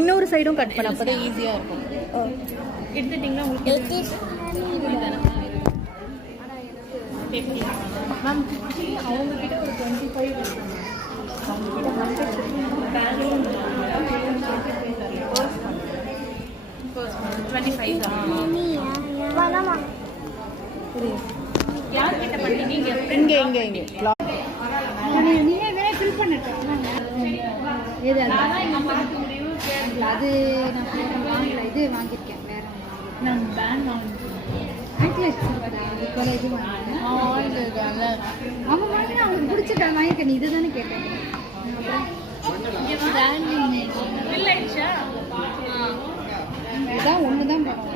இன்னொரு சைடும் கட் பண்ண அப்போ தான் ஈஸியாக இருக்கும். எடுத்துட்டிங்கன்னா உங்களுக்கு மேம் அவங்கக்கிட்ட ஒரு 25 இருக்குங்க. அவங்கக்கிட்ட பேங்க்லூர் 25 யார்கிட்ட பண்ணீங்க? இங்கே இங்கே இங்கே நீங்கள் வேணா ஃபில் பண்ணிட்டேன். எது அது நான் வாங்கல, இது வாங்கியிருக்கேன். வேற நான் பேன் வாங்கினேன். ஆக்டிவேட் அது போல இது வாங்கினேன். அவங்க வாங்கினா அவங்களுக்கு பிடிச்சிருக்காங்க வாங்கிக்க. நீ இதுதானே கேட்டேன். பில் ஆயிடுச்சா? இதான் ஒன்று தான் படம்.